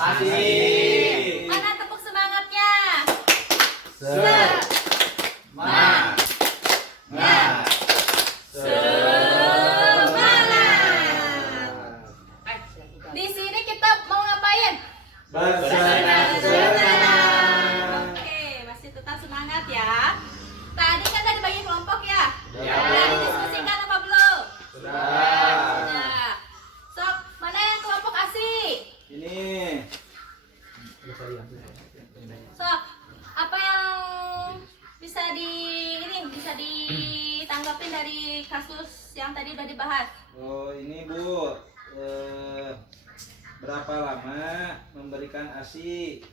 Asik. Mana tepuk semangatnya? Semangat. Di sini kita mau ngapain? Bersenang-senang. Oke, masih tetap semangat ya. Tadi kan tadi bagi kelompok ya? Ya. Udah didiskusikan apa belum? Sudah. Sudah. Sok, mana yang kelompok ASI? Ini. Sok, apa yang bisa bisa ditanggapin dari kasus yang tadi udah dibahas? Oh, ini Bu. Berapa lama memberikan ASI?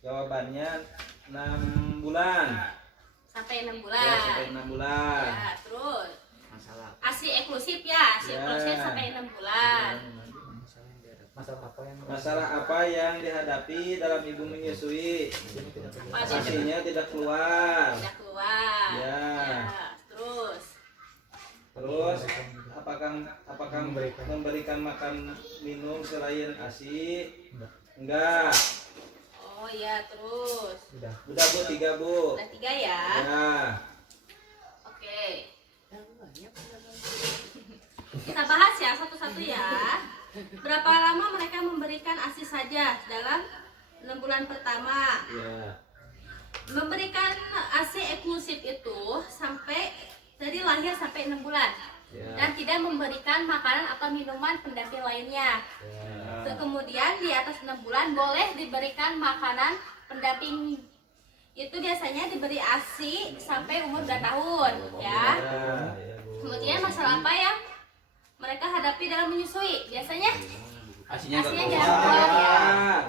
Jawabannya 6 bulan. Sampai 6 Ya, bulan. sampai 6 bulan. Ya, terus Masalah. ASI eksklusif ya, ASI Ya. eksklusif sampai 6 bulan. Masalah apa yang dihadapi dalam ibu menyusui? ASInya tidak keluar. Tidak keluar. Ya. Terus Apakah memberikan makan minum selain ASI? Enggak. Oh ya, terus. Udah Bu, 3 Bu. Udah 3 ya. Ya. Oke. Kita bahas ya satu-satu ya. Berapa lama mereka memberikan ASI saja dalam 6 bulan pertama? Ya. Memberikan ASI eksklusif itu sampai dari lahir sampai 6 bulan. Ya. Dan tidak memberikan makanan atau minuman pendamping lainnya. Ya. Kemudian di atas 6 bulan boleh diberikan makanan pendamping. Itu biasanya diberi ASI sampai umur 2 tahun ya. Ya, Bu. Kemudian masalah apa yang mereka hadapi dalam menyusui? Biasanya Asinya ASI-nya nggak jarang keluar. keluar ya.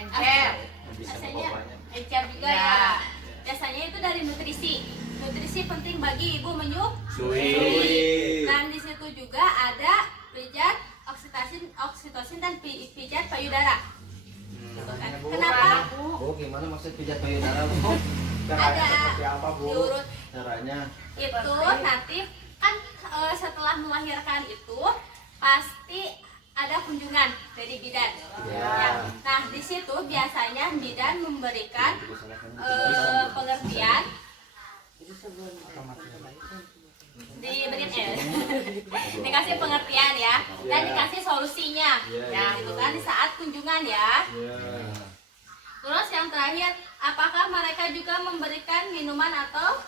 Encer. Biasanya encer juga ya. Biasanya itu dari nutrisi. Nutrisi penting bagi ibu menyusui. Dan di situ juga ada pijat oksitosin dan pijat payudara. Kenapa? Bu, gimana maksud pijat payudara, Bu? Ada Bu? diurut Caranya? itu nanti kan setelah melahirkan itu pasti ada kunjungan dari bidan. Ya. Nah di situ biasanya bidan memberikan pengertian, dikasih pengertian ya, dan dikasih solusinya. Ya, itu kan di saat kunjungan ya. Ya. Terus yang terakhir, apakah mereka juga memberikan minuman atau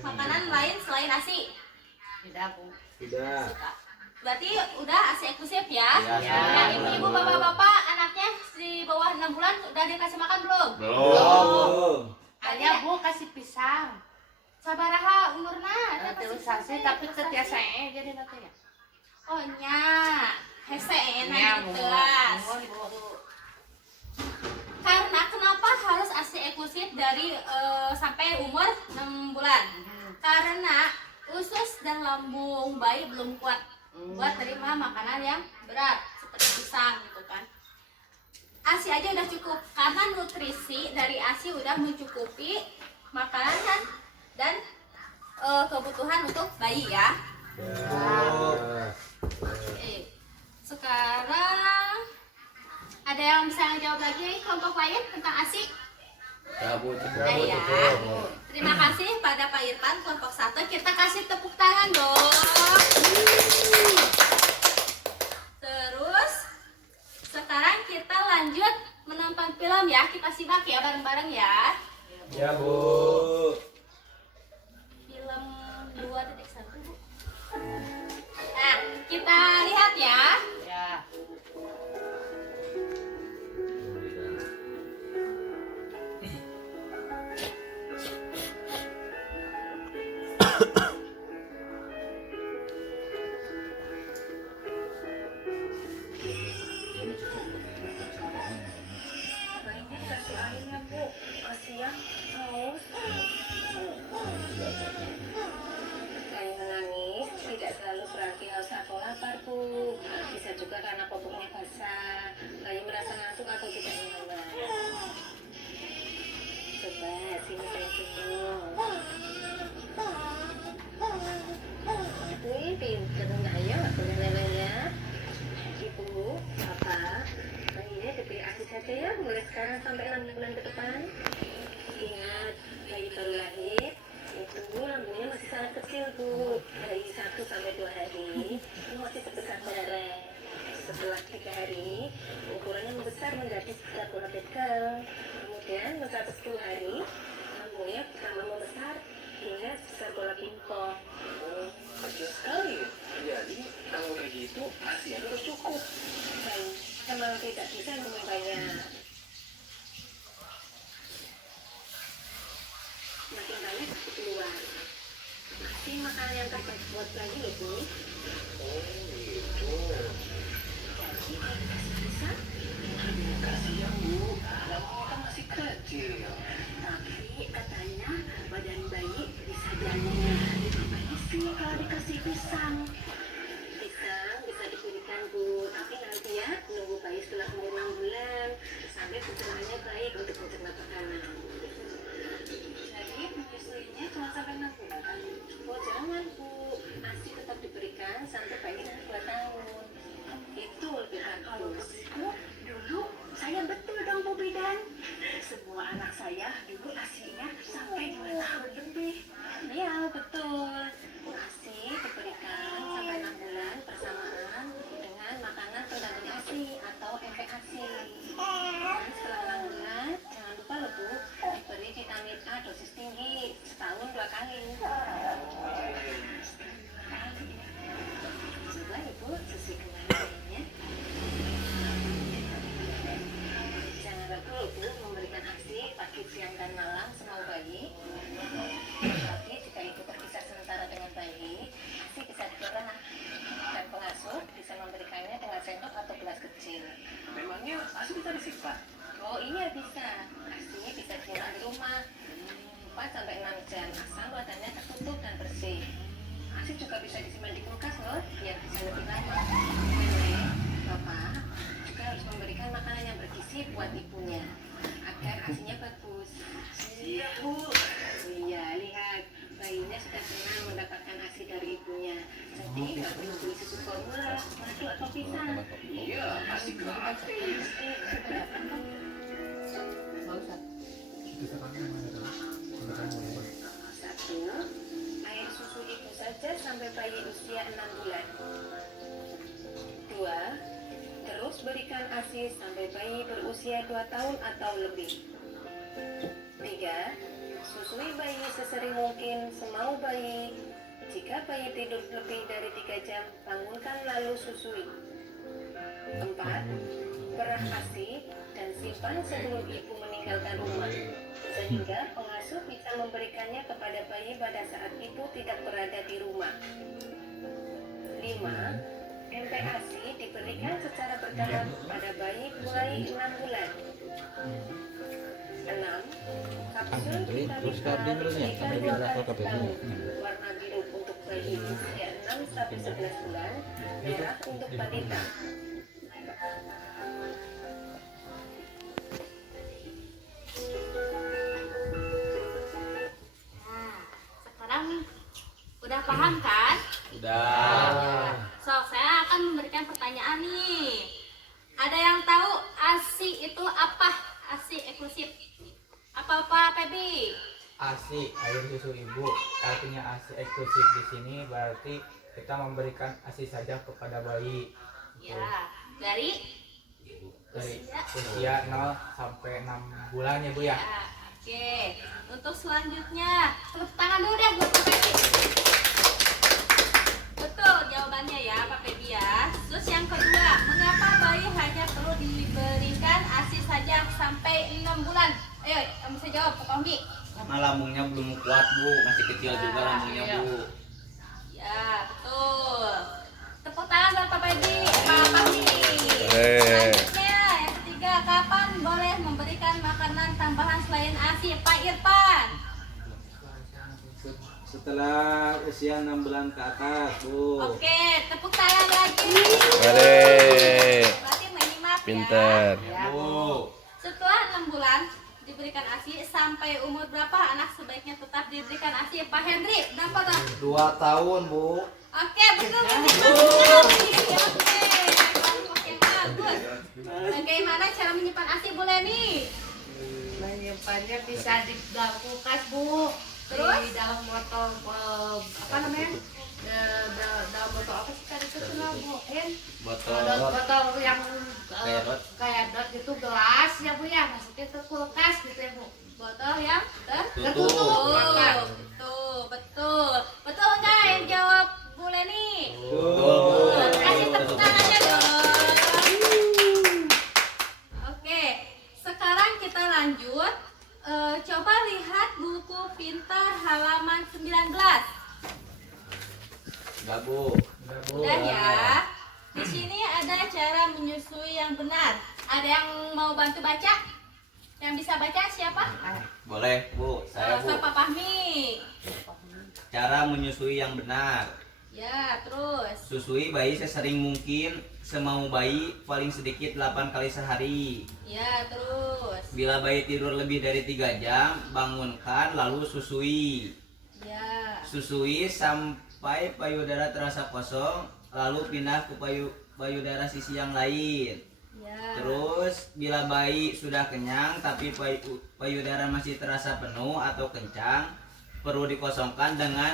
makanan lain selain ASI? Tidak, Bu. Tidak. Berarti udah ASI eksklusif ya? Ya. Nah, ibu-ibu bapak-bapak anaknya di bawah 6 bulan udah dikasih makan belum? Belum. Hanya Bu kasih pisang. Sabaraha umurna? Utilisasi tapi tetiasa jadi nanti ya. Oh nya, hese Ya, enak Bu. jelas. Bu. Karena kenapa harus ASI eksklusif dari sampai umur 6 bulan? Karena usus dan lambung bayi belum kuat buat terima makanan yang berat seperti pisang gitu kan. ASI aja udah cukup karena nutrisi dari ASI udah mencukupi makanan dan kebutuhan untuk bayi ya. Oke. Sekarang ada yang bisa jawab lagi kelompok lain tentang ASI? Ya, Bu. Ada ya. Terima kasih pada Pak Irfan kelompok 1. Kita kasih tepuk tangan dong. Terus sekarang kita lanjut menonton film ya. Kita simak ya bareng-bareng ya. Ya, Bu. Film 2.1 Bu. Nah, kita lihat ya. Ya. Kasih airnya Bu. Kasihan haus. aja ya, mulai sekarang sampai 6 bulan ke depan. Ingat, bayi baru lahir itu lambungnya masih sangat kecil Bu. Dari 1 sampai 2 hari ini masih sebesar darah. Setelah 3 hari ukurannya membesar menjadi sebesar bola bekel. Kemudian mencapai 10 hari lambungnya tambah membesar hingga sebesar bola pingpong. Kecil sekali. Jadi kalau kayak gitu ASI harus cukup. Dan memang tidak bisa minum banyak. Makin banyak keluar. Masih makanan yang terbaik buat bayi loh Bu. Oh gitu. Jadi bisa. Aduh kasihan Bu. Lambungnya kan masih kecil. Tapi katanya badan bayi bisa jadi isi kalau dikasih pisang. Pisang bisa diberikan Bu, tapi nanti ya nunggu bayi setelah umur 6 bulan sampai pencernaan baik untuk mencerna makanan. Jadi menyusuinya cuma sampai 6 bulan. Oh jangan Bu, ASI tetap diberikan sampai bayi 2 tahun. Itu lebih bagus. Bu, dulu saya betul dong Bu Bidan. Semua anak saya dulu ASI-nya sampai 2 tahun lebih. Iya betul. ASI diberikan sampai 6 bulan bersamaan dengan makanan pendamping ASI atau MPASI. Dan setelah 6 bulan jangan lupa loh Bu, diberi vitamin A dosis tinggi setahun 2 kali. Coba Ibu susui kembali bayinya. Jangan ragu loh Bu memberikan ASI pagi, siang, dan malam semau bayi. Tapi jika Ibu terpisah sementara dengan bayi, ASI bisa dikelola dan pengasuh bisa memberikannya dengan sendok atau gelas kecil. Memangnya ASI bisa disimpan? Oh iya bisa. ASI bisa disimpan di rumah 4 sampai 6 jam asal wadannya tertutup dan bersih. ASI juga bisa disimpan di kulkas loh, biar bisa lebih lama. Nenek, Bapak juga harus memberikan makanan yang bergizi buat ibunya agar ASInya bagus. Iya Bu. Iya, lihat bayinya sudah senang mendapatkan ASI dari ibunya. Jadi nggak perlu beli susu formula, madu atau pisang. Iya, ASI gratis. Satu, air susu ibu saja sampai bayi usia 6 bulan. 2, terus berikan ASI sampai bayi berusia 2 tahun atau lebih. 3, susui bayi sesering mungkin semau bayi. Jika bayi tidur lebih dari 3 jam, bangunkan lalu susui. 4, perah ASI dan simpan sebelum ibu meninggalkan rumah, sehingga pengasuh bisa memberikannya kepada bayi pada saat ibu tidak berada di rumah. 5, MPASI diberikan secara bertahap pada bayi mulai 6 bulan. 6, kapsul vitamin A diberikan 2 kali setahun. Warna biru untuk bayi usia 6 sampai 11 bulan, merah untuk balita. Nah, sekarang udah paham kan? Udah. So, saya akan memberikan pertanyaan nih. Ada yang tahu ASI itu apa? ASI eksklusif. Apa Pebi? ASI, air susu ibu. Artinya ASI eksklusif di sini berarti kita memberikan ASI saja kepada bayi. Ya, dari Usia 0 sampai 6 bulan ya Bu ya. ya, oke. Untuk selanjutnya, tepuk tangan dulu deh buat Pak Pebi. Betul jawabannya ya Pak Pebi ya. Terus yang kedua, mengapa bayi hanya perlu diberikan ASI saja sampai 6 bulan? Ayo, kamu bisa jawab Pak Kombi. Karena lambungnya belum kuat Bu, masih kecil juga lambungnya Bu. Ya, betul. Tepuk tangan buat Pak Pebi. Pak Kombi. Selanjutnya, yang ketiga, kapan boleh memberikan makanan tambahan selain ASI? Pak Irfan. Setelah usia 6 bulan ke atas, Bu. Oke, tepuk tangan lagi. Berarti menyimak Pinter. ya. Bu. Setelah 6 bulan diberikan ASI, sampai umur berapa anak sebaiknya tetap diberikan ASI? Pak Hendri, berapa dah? 2 tahun Bu. Oke, betul. Oke, oke, bagus. Terus, bagaimana cara menyimpan ASI Bu Leni? Menyimpannya bisa di dalam kulkas Bu. Terus? Di dalam botol apa namanya? Dalam botol apa sih tadi itu tuh Bu? Botol yang Kayak dot. kayak dot gitu, gelas ya Bu ya, masukin ke kulkas gitu ya Bu. Botol yang Tertutup. tertutup. Betul. Betul nggak yang jawab Bu Leni? Tuh. Kasih tepuk tangannya dong. Oke, sekarang kita lanjut. Coba lihat buku pintar halaman 19. Enggak, Bu. Udah ya. Di sini ada cara menyusui yang benar. Ada yang mau bantu baca? Yang bisa baca siapa? Boleh, Bu. Saya, Bu. Pak Fahmi. Cara menyusui yang benar. Ya, terus. Susui bayi sesering mungkin, semau bayi, paling sedikit 8 kali sehari. Ya, terus. Bila bayi tidur lebih dari 3 jam, bangunkan lalu susui. Ya. Susui sampai payudara terasa kosong, lalu pindah ke payudara sisi yang lain. Ya. Terus bila bayi sudah kenyang tapi payudara masih terasa penuh atau kencang, perlu dikosongkan dengan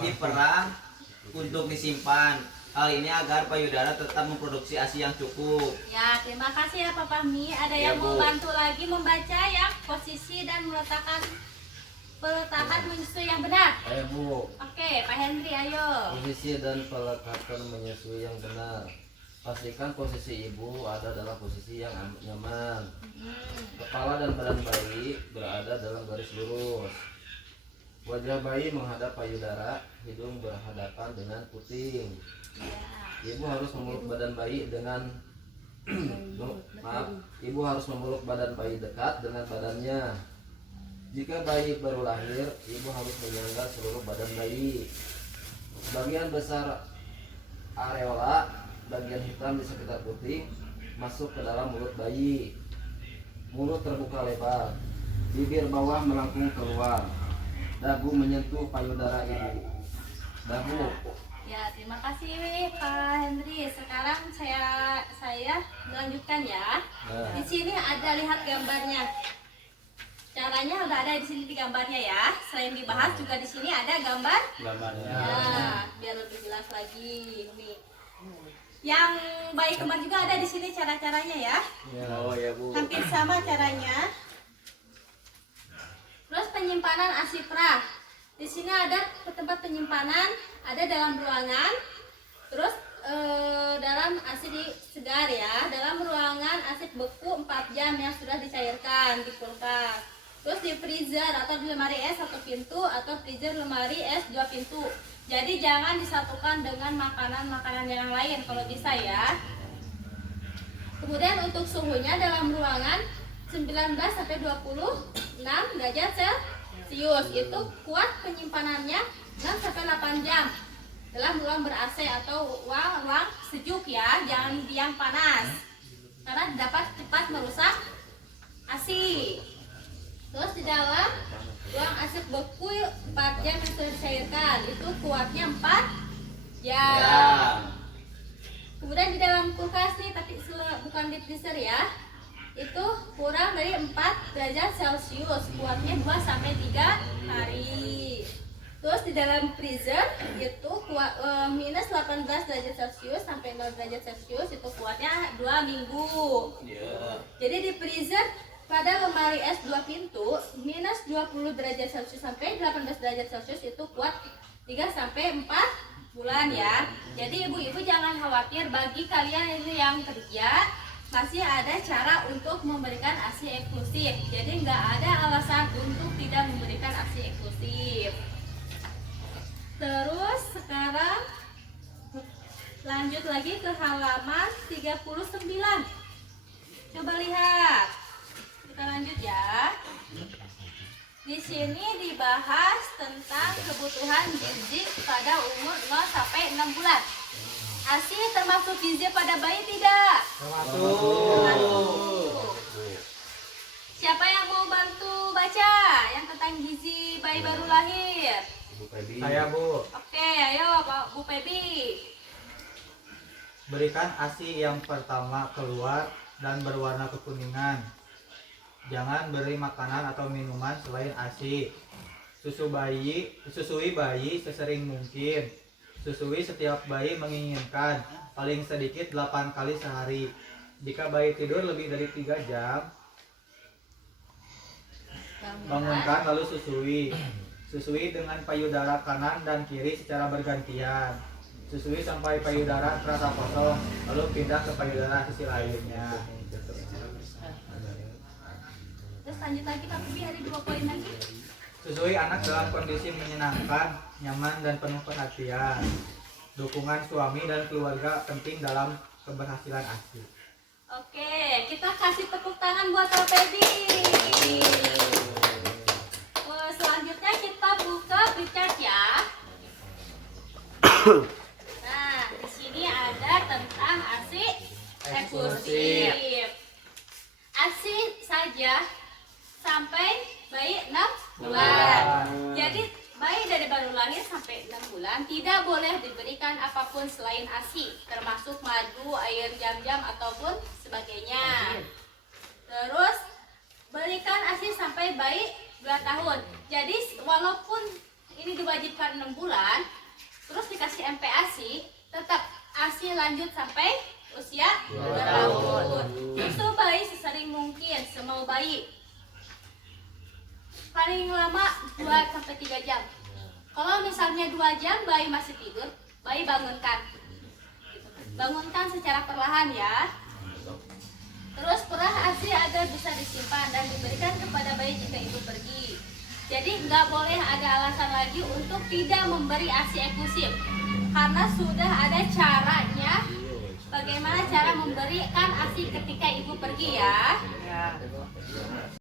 diperah untuk disimpan. Hal ini agar payudara tetap memproduksi ASI yang cukup. Ya, terima kasih ya Pak Fahmi. Ada Ya, yang mau Bu. bantu lagi membaca ya posisi dan peletakan menyusui yang benar. Ayo Bu, Oke, Pak Henry ayo. posisi dan pelekatan menyusui yang benar. Pastikan posisi ibu ada dalam posisi yang nyaman. Kepala dan badan bayi berada dalam garis lurus. Wajah bayi menghadap payudara, hidung berhadapan dengan puting. Ibu harus memeluk badan bayi dengan ibu harus memeluk badan bayi dekat dengan badannya. Jika bayi baru lahir, ibu harus menyangga seluruh badan bayi. Bagian besar areola, bagian hitam di sekitar puting, masuk ke dalam mulut bayi. Mulut terbuka lebar, bibir bawah melengkung keluar, dagu menyentuh payudara ibu. Dagu. Ya, terima kasih Pak Henry. Sekarang saya melanjutkan ya. Nah, Di sini ada lihat gambarnya. Caranya udah ada di sini di gambarnya ya. Selain dibahas juga di sini ada gambar. Gambarnya. Ya, biar lebih jelas lagi. Nih. Yang bayi kembar juga ada di sini cara-caranya ya. Oh ya, Bu. Hampir sama caranya. Terus penyimpanan ASI perah. Di sini ada tempat penyimpanan, ada dalam ruangan. Terus dalam ASI segar ya. Dalam ruangan ASI beku 4 jam yang sudah dicairkan di kulkas. Terus di freezer atau di lemari es 1 pintu atau freezer lemari es 2 pintu. Jadi jangan disatukan dengan makanan-makanan yang lain kalau bisa ya. Kemudian untuk suhunya dalam ruangan 19 sampai 26 derajat Celcius. Itu kuat penyimpanannya 6 sampai 8 jam. Dalam ruang ber-AC atau ruang sejuk ya, jangan di yang panas. Karena dapat cepat merusak ASI. Terus di dalam ruang ASI beku 4 jam yang sudah dicairkan, itu kuatnya 4 jam. Ya. Kemudian di dalam kulkas nih, tapi bukan di freezer ya, itu kurang dari 4 derajat Celcius, kuatnya 2 sampai 3 hari. Terus di dalam freezer itu minus 18 derajat Celcius sampai 0 derajat Celcius, itu kuatnya 2 minggu. Ya. Jadi di freezer pada lemari es 2 pintu minus 20 derajat Celcius sampai 18 derajat Celcius itu kuat 3 sampai 4 bulan ya. Jadi ibu-ibu jangan khawatir, bagi kalian ini yang kerja masih ada cara untuk memberikan ASI eksklusif. Jadi nggak ada alasan untuk tidak memberikan ASI eksklusif. Terus sekarang lanjut lagi ke halaman 39. Coba lihat. Kita lanjut ya. Di sini dibahas tentang kebutuhan gizi pada umur 0 sampai 6 bulan. ASI termasuk gizi pada bayi tidak? Termasuk. Siapa yang mau bantu baca yang tentang gizi bayi baru lahir? Saya Bu. Oke, ayo Pak Bu Pebi. Berikan ASI yang pertama keluar dan berwarna kekuningan. Jangan beri makanan atau minuman selain ASI. Susui bayi sesering mungkin. Susui setiap bayi menginginkan, paling sedikit 8 kali sehari. Jika bayi tidur lebih dari 3 jam, bangunkan lalu susui. Susui dengan payudara kanan dan kiri secara bergantian. Susui sampai payudara terasa kosong, lalu pindah ke payudara sisi lainnya. Terus lanjut lagi Pak Bibi, ada 2 poin lagi. Susui anak dalam kondisi menyenangkan, nyaman dan penuh perhatian. Dukungan suami dan keluarga penting dalam keberhasilan ASI. Oke, kita kasih tepuk tangan buat Pak Bibi. Selanjutnya kita buka Flipchart ya. Nah, di sini ada tentang ASI eksklusif. ASI saja sampai bayi 6 bulan. Jadi bayi dari baru lahir sampai 6 bulan tidak boleh diberikan apapun selain ASI, termasuk madu, air jam-jam ataupun sebagainya. Terus berikan ASI sampai bayi 2 tahun. Jadi walaupun ini diwajibkan 6 bulan, terus dikasih MPASI, tetap ASI lanjut sampai usia 2 tahun. Susu bayi sesering mungkin, semau bayi. Paling lama 2-3 jam. Kalau misalnya 2 jam bayi masih tidur, bayi bangunkan. Bangunkan secara perlahan ya. Terus perah ASI agar bisa disimpan dan diberikan kepada bayi jika ibu pergi. Jadi nggak boleh ada alasan lagi untuk tidak memberi ASI eksklusif, karena sudah ada caranya bagaimana cara memberikan ASI ketika ibu pergi ya.